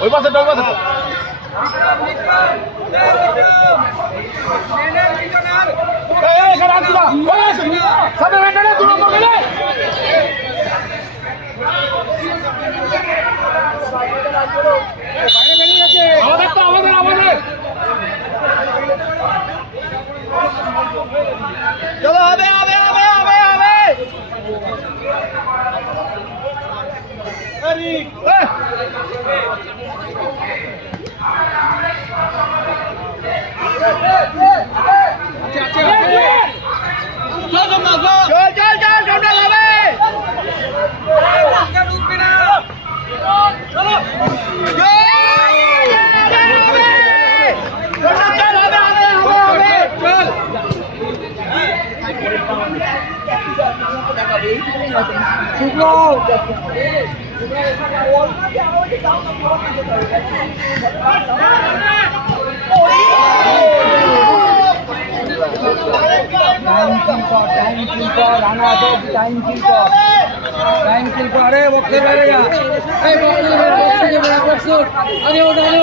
ওই পাশে ওই পাশে সাথে আমাদের তো আমাদের আমাদের চলো হবে হবে হবে হবে হবে। টাইম কিল কর টাইম কিল কর আরে বক্সে বাইরে যা এই বক্সে বাইরে বক্সে বাইরে বক্স আগে ওঠ আগে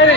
আমরা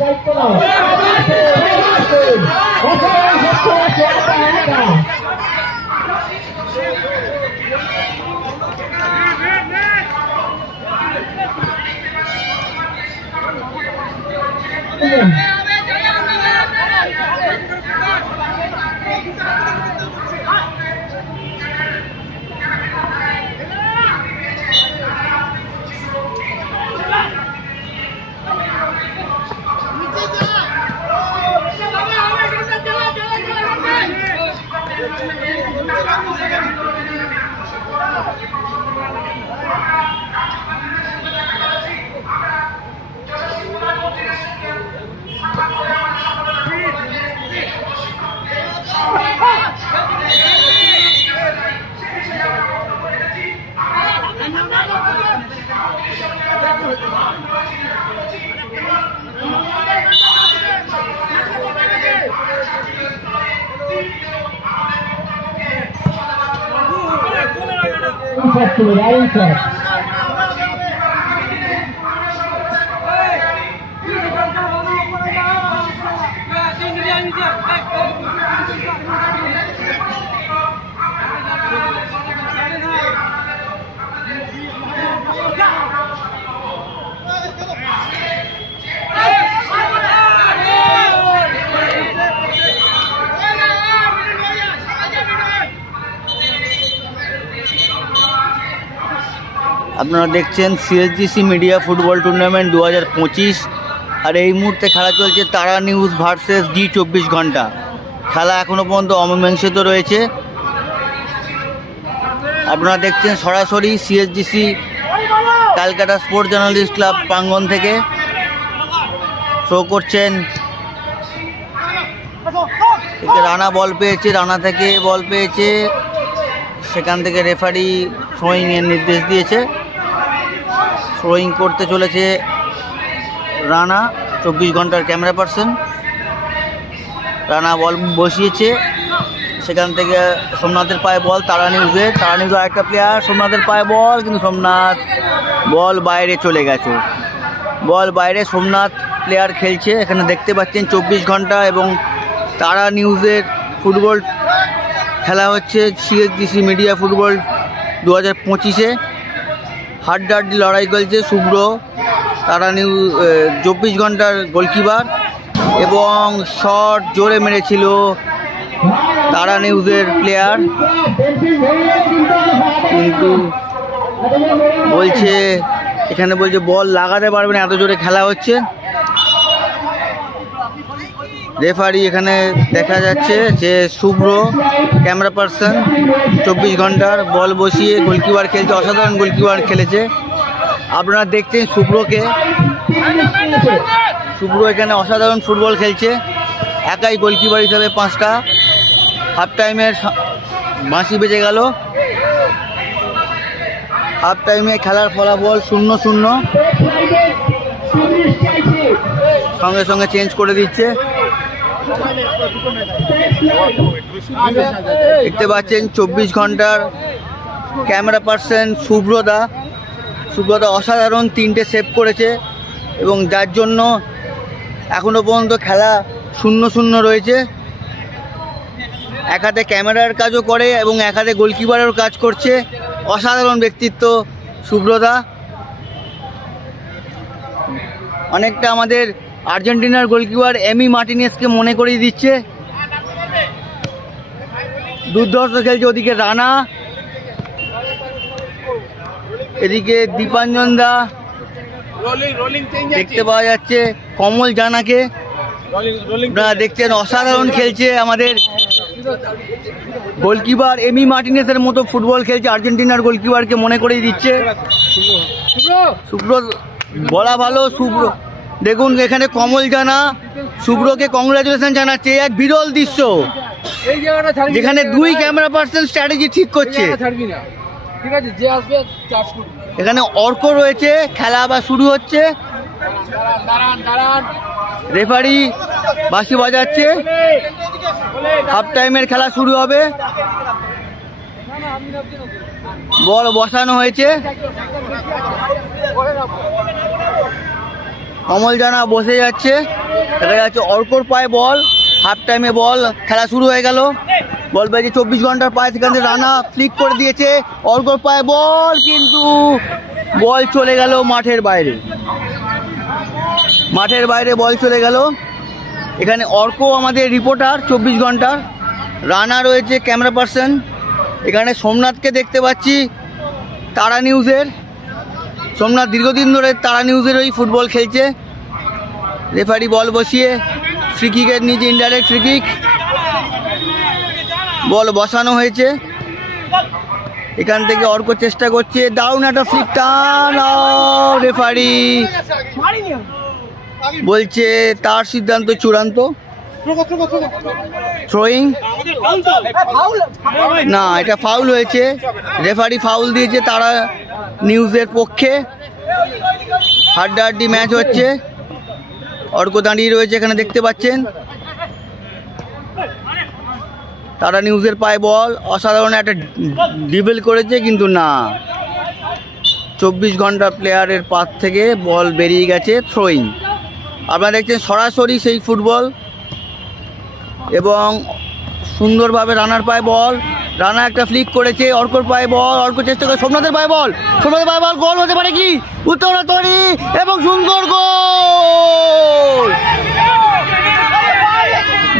দায়িত্ব নাও Hum. Pastor Alta. Hey! আপনারা দেখছেন সিএসডিসি মিডিয়া ফুটবল টুর্নামেন্ট দু হাজার পঁচিশ। আর এই মুহূর্তে খেলা চলছে তারা নিউজ ভার্সেস ডি চব্বিশ ঘণ্টা। খেলা এখনও পর্যন্ত অমীমাংসিত রয়েছে। আপনারা দেখছেন সরাসরি CSDC Calcutta sports journalist club প্রাঙ্গন থেকে। শো করছেন। রানা বল পেয়েছে, রানা থেকে বল পেয়েছে। সেখান থেকে রেফারি থ্রোয়িংয়ের নির্দেশ দিয়েছে। থ্রোয়িং করতে চলেছে রানা, চব্বিশ ঘণ্টার ক্যামেরা পার্সন রানা বল বসিয়েছে, সেখান থেকে সোমনাথের পায়ে বল তারা নিউজে তারা নিউজে আরেকটা প্লেয়ার সোমনাথের পায়ে বল কিন্তু সোমনাথ বল বাইরে চলে গেছে। বল বাইরে সোমনাথ প্লেয়ার খেলছে, এখানে দেখতে পাচ্ছেন চব্বিশ ঘণ্টা এবং তারা নিউজের ফুটবল খেলা হচ্ছে সিএসডিসি মিডিয়া ফুটবল দু হাজার পঁচিশে। হাড্ডাহাড্ডি লড়াই করেছে শুভ্র, তারা নিউ চব্বিশ ঘণ্টার গোলকিপার এবং শট জোরে মেরেছিল তারা নিউজের প্লেয়ার কিন্তু বলছে, এখানে বলছে বল লাগাতে পারবে না, এত জোরে খেলা হচ্ছে। রেফারি এখানে দেখা যাচ্ছে যে শুভ্র ক্যামেরা পার্সন, চব্বিশ ঘণ্টার বল বসিয়ে গোলকিপার খেলছে, অসাধারণ গোলকিপার খেলেছে। আপনারা দেখছেন শুভ্রকে। শুভ্র এখানে অসাধারণ ফুটবল খেলছে। একাই গোলকিপার হিসাবে পাঁচটা। হাফ টাইমের বাঁশি বেজে গেল। হাফ টাইমে খেলার ফলাফল শূন্য শূন্য। সঙ্গে সঙ্গে চেঞ্জ করে দিচ্ছে। দেখতে পাচ্ছেন চব্বিশ ঘণ্টার ক্যামেরা পার্সন শুভ্রদা শুভ্রদা অসাধারণ তিনটে সেভ করেছে এবং যার জন্য এখনও পর্যন্ত খেলা শূন্য শূন্য রয়েছে। এক হাতে ক্যামেরার কাজও করে এবং এক হাতে গোলকিপারেরও কাজ করছে। অসাধারণ ব্যক্তিত্ব শুভ্রদা অনেকটা আমাদের আর্জেন্টিনার গোলকিপার এমি মার্টিনেসকে মনে করিয়ে দিচ্ছে। দুর্ধর্ষ খেলছে ওদিকে রানা। এদিকে দীপাঞ্জন দা দেখতে পাওয়া যাচ্ছে কমল জানাকে। আপনারা দেখছেন অসাধারণ খেলছে আমাদের গোলকিপার এমি মার্টিনেসের মতো ফুটবল খেলছে আর্জেন্টিনার গোলকিপারকে মনে করিয়ে দিচ্ছে। শুভ্র বলা ভালো শুভ্র দেখুন এখানে কমল জানা শুভ্রকে কংগ্রাচুলেশন জানাচ্ছে এক বিরল দৃশ্য। যেখানে দুই ক্যামেরা পার্সন স্ট্র্যাটেজি ঠিক করছে। এখানে অর্ক রয়েছে খেলা আবার শুরু হচ্ছে। রেফারি বাসি বাজাচ্ছে। হাফ টাইমের খেলা শুরু হবে। বল বসানো হয়েছে। কমল জানা বসে যাচ্ছে। দেখা যাচ্ছে অর্কর পায়ে বল হাফ টাইমে বল, খেলা শুরু হয়ে গেল। বল পেয়েছে চব্বিশ ঘণ্টার পায়ে, সেখান থেকে রানা ফ্লিক করে দিয়েছে। অর্কর পায়ে বল, কিন্তু বল চলে গেল মাঠের বাইরে। মাঠের বাইরে বল চলে গেল। এখানে অর্ক আমাদের রিপোর্টার চব্বিশ ঘণ্টার। রানা রয়েছে ক্যামেরা পার্সন এখানে সোমনাথকে দেখতে পাচ্ছি, তারা নিউজের সোমনাথ দীর্ঘদিন ধরে তারা নিউজের ওই ফুটবল খেলছে। রেফারি বল বসিয়ে ফ্রি কিকের নিচে ইনডাইরেক্ট ফ্রি কিক বল বসানো হয়েছে। এখান থেকে অর্ক চেষ্টা করছে দারুণ একটা ফ্লিক টান রেফারি বলছে তার সিদ্ধান্ত চূড়ান্ত। থ্রোয়িং না, এটা ফাউল হয়েছে। রেফারি ফাউল দিয়েছে, তারা নিউজের পক্ষে। হাড্ডাহাড্ডি ম্যাচ হচ্ছে। অর্ক দাঁড়িয়ে রয়েছে এখানে, দেখতে পাচ্ছেন। তারা নিউজের পায়ে বল অসাধারণ একটা ডিবেল করেছে, কিন্তু না। চব্বিশ ঘণ্টা প্লেয়ারের পাত থেকে বল বেরিয়ে গেছে থ্রোয়িং আপনারা দেখছেন সরাসরি সেই ফুটবল এবং সুন্দরভাবে রানার পায়ে বল। রানা একটা ফ্লিক করেছে, অর্কর পায়ে বল, অর্ক চেষ্টা করে, সোমনাথের পায়ে বল। সোমনাথের পায়ে বল, গোল হতে পারে কি? উত্তর তৈরি এবং সুন্দর গোল!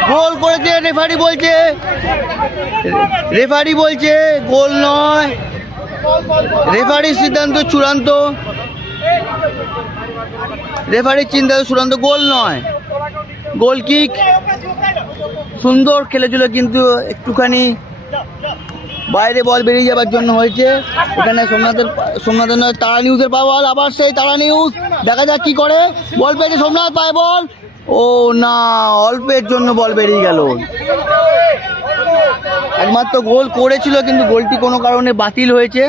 গোল করেছে রেফারি বলছে। রেফারি বলছে, গোল নয়। রেফারির সিদ্ধান্ত চূড়ান্ত। রেফারির চিন্তা চূড়ান্ত, গোল নয়। গোল কিক সুন্দর খেলেছিল কিন্তু একটুখানি বাইরে বল বেরিয়ে যাবার জন্য হয়েছে। এখানে সোমনাথের সোমনাথের নয়, তারা নিউজের পা বল, আবার সেই তারা নিউজ দেখা যাক কি করে। বল পেয়েছে সোমনাথ, পায় বল। ও না, অল্পের জন্য বল বেরিয়ে গেল। একমাত্র গোল করেছিল, কিন্তু গোলটি কোনো কারণে বাতিল হয়েছে।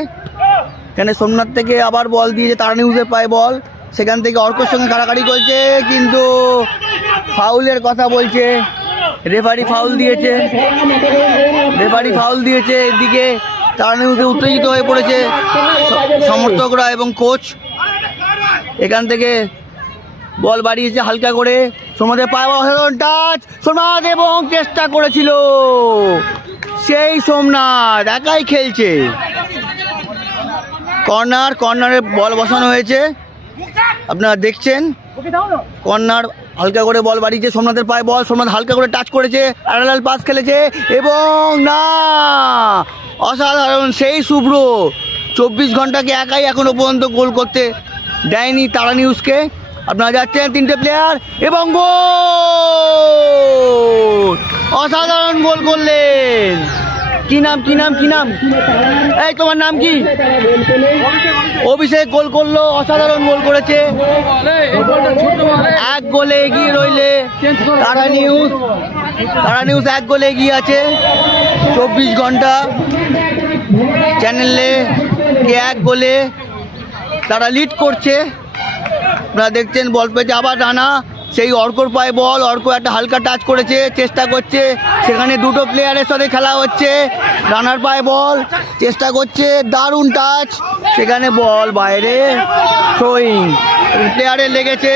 এখানে সোমনাথ থেকে আবার বল দিয়েছে, তারা নিউজের পায় বল। সেখান থেকে অর্কর সঙ্গে কাড়াকাড়ি করছে, কিন্তু ফাউলের কথা বলছে। রেফারি ফাউল দিয়েছে। রেফারি ফাউল দিয়েছে এদিকে। তারা নিউজে উত্তেজিত হয়ে পড়েছে সমর্থকরা এবং কোচ এখান থেকে বল বাড়িয়েছে হালকা করে। সোমনাথের পায়ে অসাধারণ টাচ সোমনাথ এবং চেষ্টা করেছিল। সেই সোমনাথ একাই খেলছে। কর্নার, কর্নারে বল বসানো হয়েছে। আপনারা দেখছেন। কর্নার হালকা করে বল বাড়িয়েছে, সোমনাথের পায়ে বল, সোমনাথ হালকা করে টাচ করেছে, আড়ালাল পাস খেলেছে, এবং না, অসাধারণ সেই শুভ্র। চব্বিশ ঘন্টাকে একাই এখনও পর্যন্ত গোল করতে দেয়নি তারা নিউজকে আপনারা যাচ্ছেন তিনটে প্লেয়ার এবং গোল! অসাধারণ গোল করলেন। কি নাম কি নাম কি নাম? এই, তোমার নাম কি? অভিষেক গোল করল, অসাধারণ গোল করেছে। এক গোলে এগিয়ে রইলে তারা নিউজ। তারা নিউজ এক গোলে এগিয়ে আছে। চব্বিশ ঘণ্টা চ্যানেলে কে এক গোলে তারা লিড করছে। আপনারা দেখছেন বল পেয়েছে, আবার রানা। সেই অর্কর পায়ে বল, অর্ক একটা হালকা টাচ করেছে, চেষ্টা করছে। সেখানে দুটো প্লেয়ারের সাথে খেলা হচ্ছে। রানার পায়ে বল, চেষ্টা করছে, দারুণ টাচ সেখানে বল বাইরে থ্রোয়িং প্লেয়ারে লেগেছে।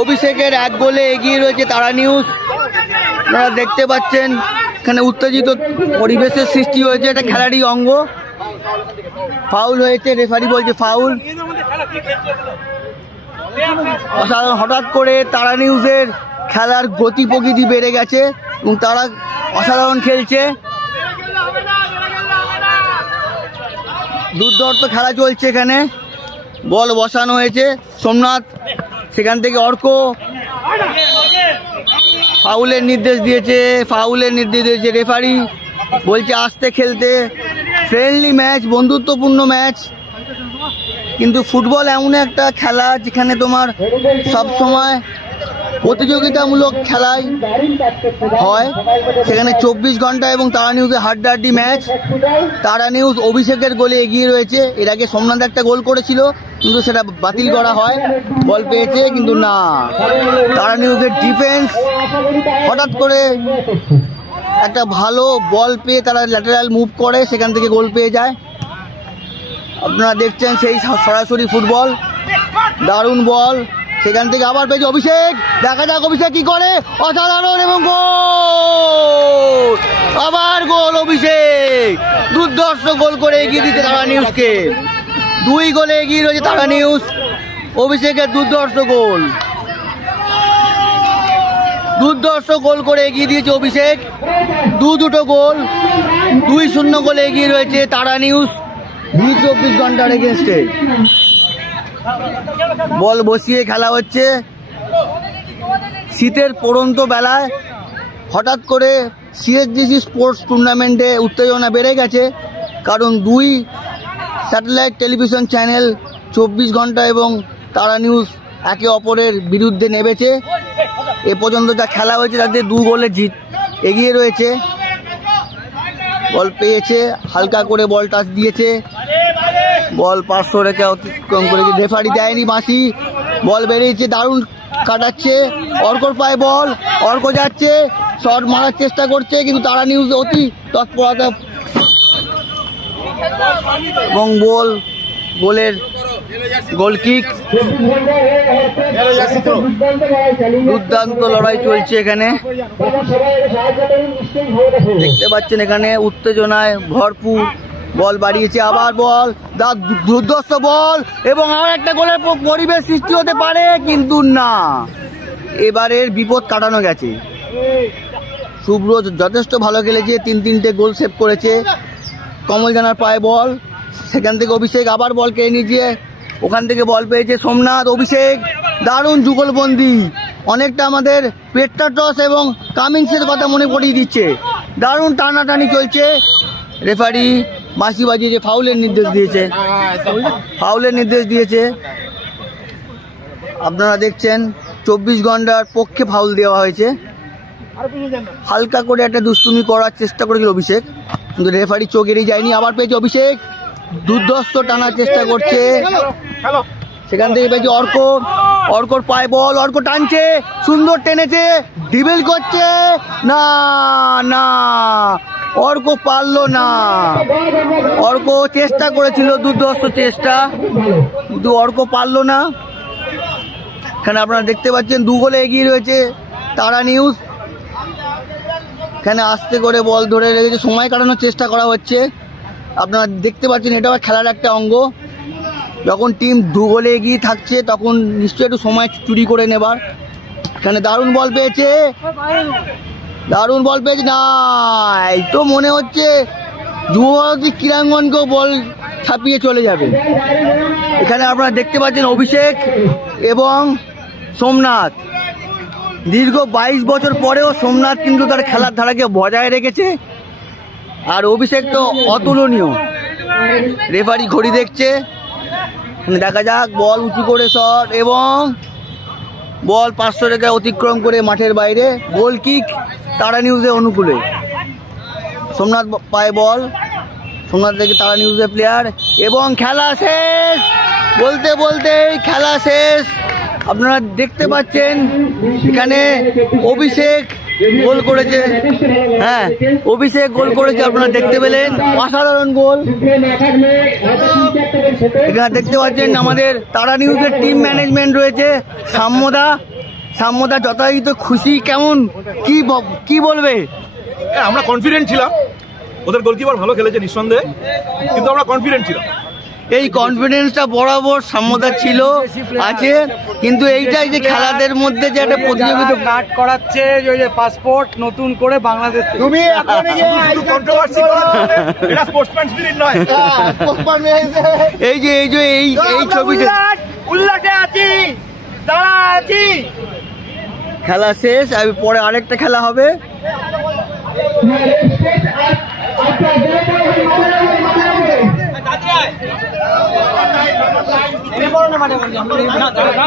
অভিষেকের এক গোলে এগিয়ে রয়েছে তারা নিউজ আপনারা দেখতে পাচ্ছেন, এখানে উত্তেজিত পরিবেশের সৃষ্টি হয়েছে, এটা খেলারই অঙ্গ। ফাউল হয়েছে রেফারি বলছে ফাউল হঠাৎ করে তারা নিউজের খেলার গতি প্রকৃতি বেড়ে গেছে এবং তারা অসাধারণ খেলছে। দুর্ধর্ত খেলা চলছে এখানে। বল বসানো হয়েছে। সোমনাথ সেখান থেকে অর্ক ফাউলের নির্দেশ দিয়েছে, ফাউলের নির্দেশ দিয়েছে রেফারি। বলছে, আসতে খেলতে। ফ্রেন্ডলি ম্যাচ বন্ধুত্বপূর্ণ ম্যাচ কিন্তু ফুটবল এমন একটা খেলা যেখানে তোমার সব সময় প্রতিযোগিতামূলক খেলায় হয়। সেখানে চব্বিশ ঘণ্টা এবং তারা নিউজে হাড্ডাহাড্ডি ম্যাচ। তারা নিউজ অভিষেকের গোলে এগিয়ে রয়েছে। এর আগে সোমনাথ একটা গোল করেছিল, কিন্তু সেটা বাতিল করা হয়। বল পেয়েছে, কিন্তু না। তারা নিউজের ডিফেন্স হঠাৎ করে একটা ভালো বল পেয়ে তারা ল্যাটারাল মুভ করে, সেখান থেকে গোল পেয়ে যায়। আপনারা দেখছেন সেই সরাসরি ফুটবল। দারুণ বল। সেখান থেকে আবার পেয়েছে অভিষেক। দেখা যাক অভিষেক কি করে। অসাধারণ এবং গোল! আবার গোল অভিষেক। দুর্ধর্ষ গোল করে এগিয়ে দিতে তারা নিউজকে। দুই গোলে এগিয়ে রয়েছে তারা নিউজ। অভিষেকের দুর্ধর্ষ গোল। দুর্ধর্ষ গোল করে এগিয়ে দিয়েছে অভিষেক। দু দুটো গোল। দুই শূন্য গোলে এগিয়ে রয়েছে তারা নিউজ। দুই চব্বিশ ঘণ্টার এগেনস্টে বল বসিয়ে খেলা হচ্ছে। শীতের পড়ন্ত বেলায় হঠাৎ করে সিএসডিসি স্পোর্টস টুর্নামেন্টে উত্তেজনা বেড়ে গেছে। কারণ দুই স্যাটেলাইট টেলিভিশন চ্যানেল চব্বিশ ঘণ্টা এবং তারা নিউজ একে অপরের বিরুদ্ধে নেমেছে। এ পর্যন্ত যা খেলা হয়েছে তাদের দু গোলে জিত এগিয়ে রয়েছে। বল পেয়েছে, হালকা করে বল টাচ দিয়েছে। বল পাঁচশো রেখে অতিক্রম করে রেফারি দেয়নি বাঁশি বল বেরিয়েছে, দারুণ কাটাচ্ছে। অর্ক পায় বল, অর্ক যাচ্ছে, শট মারার চেষ্টা করছে, কিন্তু তারা নিউজ অতি তৎপরতা এবং বল, গোলের গোল কিক দুর্দান্ত লড়াই চলছে এখানে। দেখতে পাচ্ছেন এখানে উত্তেজনায় ভরপুর বল বাড়িয়েছে। আবার বল, দা দুর্ধর্ষ বল, এবং আর একটা গোলের পরিবেশ সৃষ্টি হতে পারে, কিন্তু না। এবারের বিপদ কাটানো গেছে। শুভ্র যথেষ্ট ভালো খেলেছে, তিন তিনটে গোল সেভ করেছে। কমল জানার পায়ে বল, সেখান থেকে অভিষেক আবার বল কেড়ে নিয়েছে। ওখান থেকে বল পেয়েছে সোমনাথ, অভিষেক, দারুণ যুগলবন্দি। অনেকটা আমাদের পেট্টাটস এবং কামিংসের কথা মনে পড়িয়ে দিচ্ছে। দারুণ টানাটানি চলছে। রেফারি বাঁশি বাজিয়ে যে ফাউলের নির্দেশ দিয়েছে। ফাউলের নির্দেশ দিয়েছে। আপনারা দেখছেন, চব্বিশ ঘণ্টার পক্ষে ফাউল দেওয়া হয়েছে। হালকা করে একটা দুষ্টুমি করার চেষ্টা করেছিল অভিষেক। কিন্তু রেফারি চোখ এড়িয়ে যায়নি। আবার পেয়েছে অভিষেক। দুর্ধর্ষ টানার চেষ্টা করছে। সেখান থেকে পেয়েছে অর্ক। অর্কর পায়ে বল অর্ক টানছে। সুন্দর টেনেছে। ডিবেল করছে। না না। অর্ক পারল না। অর্ক চেষ্টা করেছিল দুর্ধর্ষ চেষ্টা। কিন্তু অর্ক পারল না। এখানে আপনারা দেখতে পাচ্ছেন দু গোলে এগিয়ে রয়েছে তারা নিউজ। এখানে আস্তে করে বল ধরে রেখেছে। সময় কাটানোর চেষ্টা করা হচ্ছে। আপনারা দেখতে পাচ্ছেন, এটা আবার খেলার একটা অঙ্গ। যখন টিম দু গোলে এগিয়ে থাকছে, তখন নিশ্চয়ই একটু সময় চুরি করে নেবার। এখানে দারুণ বল পেয়েছে। দারুণ বল পেয়েছে। না এই তো মনে হচ্ছে যুবভারতী ক্রীড়াঙ্গনকেও বল ছাপিয়ে চলে যাবে। এখানে আপনারা দেখতে পাচ্ছেন অভিষেক এবং সোমনাথ। দীর্ঘ বাইশ বছর পরেও সোমনাথ কিন্তু তার খেলার ধারাকে বজায় রেখেছে। আর অভিষেক তো অতুলনীয়। রেফারি ঘড়ি দেখছে। দেখা যাক, বল উঁচু করে শট এবং বল পাঁচশো রেখা অতিক্রম করে মাঠের বাইরে। গোল কিক তারা নিউজের অনুকূলে। সোমনাথ পায় বল। সোমনাথ থেকে তারা নিউজের প্লেয়ার এবং খেলা শেষ। বলতে বলতেই খেলা শেষ। আপনারা দেখতে পাচ্ছেন, এখানে অভিষেক গোল করেছে। হ্যাঁ অভিষেক গোল করেছে আপনারা দেখতে পেলেন। অসাধারণ গোল। এখানে দেখতে পাচ্ছেন আমাদের তারা নিউজের টিম ম্যানেজমেন্ট রয়েছে সাম্যদা। সাম্যদা যথাযথ খুশি কেমন? কি কি বলবে? হ্যাঁ, আমরা কনফিডেন্ট ছিলাম। ওদের গোলকিপার ভালো খেলেছে নিঃসন্দেহে কিন্তু আমরা কনফিডেন্ট ছিলাম। এই কনফিডেন্সটা বরাবর সাম্যদা ছিল আছে। কিন্তু এইটাই যে খেলাদের মধ্যে যে একটা প্রতিযোগিতা কাট করাচ্ছে যে ওই যে পাসপোর্ট নতুন করে বাংলাদেশ তুমি এখন এই যে শুধু কন্ট্রোভার্সি এটা স্পোর্টসম্যান স্পিরিট নয়। এই যে এই যে এই এই ছবিটা উল্লাসে আছি। দাঁড়া আছি। খেলা শেষ আর পরে আরেকটা খেলা হবে। না